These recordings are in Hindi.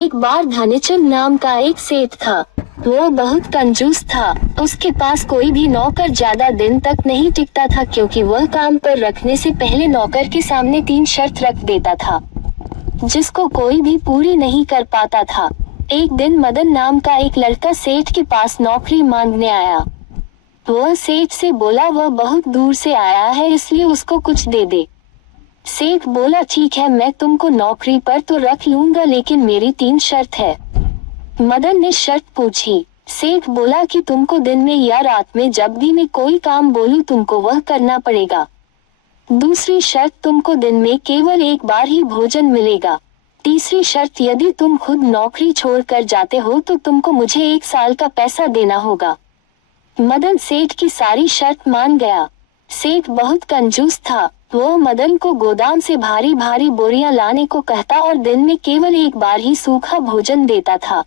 एक बार धनीचंद नाम का एक सेठ था। वो बहुत कंजूस था। उसके पास कोई भी नौकर ज्यादा दिन तक नहीं टिकता था, क्योंकि वह काम पर रखने से पहले नौकर के सामने 3 शर्त रख देता था, जिसको कोई भी पूरी नहीं कर पाता था। एक दिन मदन नाम का एक लड़का सेठ के पास नौकरी मांगने आया। वह सेठ से बोला वह बहुत दूर से आया है, इसलिए उसको कुछ दे दे। सेठ बोला ठीक है, मैं तुमको नौकरी पर तो रख लूंगा, लेकिन मेरी 3 शर्त है। मदन ने शर्त पूछी। सेठ बोला कि तुमको दिन में या रात में जब भी मैं कोई काम बोलूं तुमको वह करना पड़ेगा। दूसरी शर्त, तुमको दिन में केवल एक बार ही भोजन मिलेगा। तीसरी शर्त, यदि तुम खुद नौकरी छोड़कर जाते हो तो तुमको मुझे 1 साल का पैसा देना होगा। मदन सेठ की सारी शर्त मान गया। सेठ बहुत कंजूस था। वो मदन को गोदाम से भारी भारी बोरियां लाने को कहता और दिन में केवल एक बार ही सूखा भोजन देता था,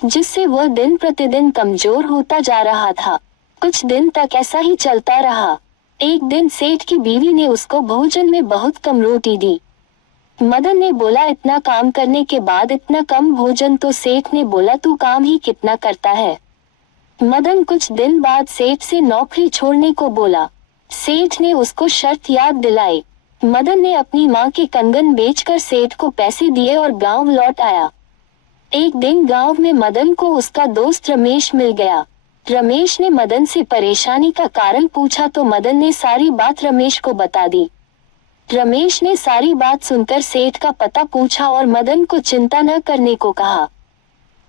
जिससे वह दिन प्रतिदिन कमजोर होता जा रहा था। कुछ दिन तक ऐसा ही चलता रहा। एक दिन सेठ की बीवी ने उसको भोजन में बहुत कम रोटी दी। मदन ने बोला इतना काम करने के बाद इतना कम भोजन? तो सेठ ने बोला तू काम ही कितना करता है। मदन कुछ दिन बाद सेठ से नौकरी छोड़ने को बोला। सेठ ने उसको शर्त याद दिलाई। मदन ने अपनी माँ के कंगन बेचकर सेठ को पैसे दिए और गांव लौट आया। एक दिन गांव में मदन को उसका दोस्त रमेश मिल गया। रमेश ने मदन से परेशानी का कारण पूछा तो मदन ने सारी बात रमेश को बता दी। रमेश ने सारी बात सुनकर सेठ का पता पूछा और मदन को चिंता न करने को कहा।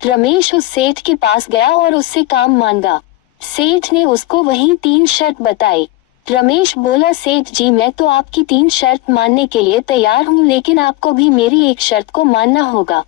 रमेश उस सेठ के पास गया और उससे काम मांगा। सेठ ने उसको वही 3 शर्त बताई। रमेश बोला सेठ जी, मैं तो आपकी 3 शर्त मानने के लिए तैयार हूँ, लेकिन आपको भी मेरी एक शर्त को मानना होगा।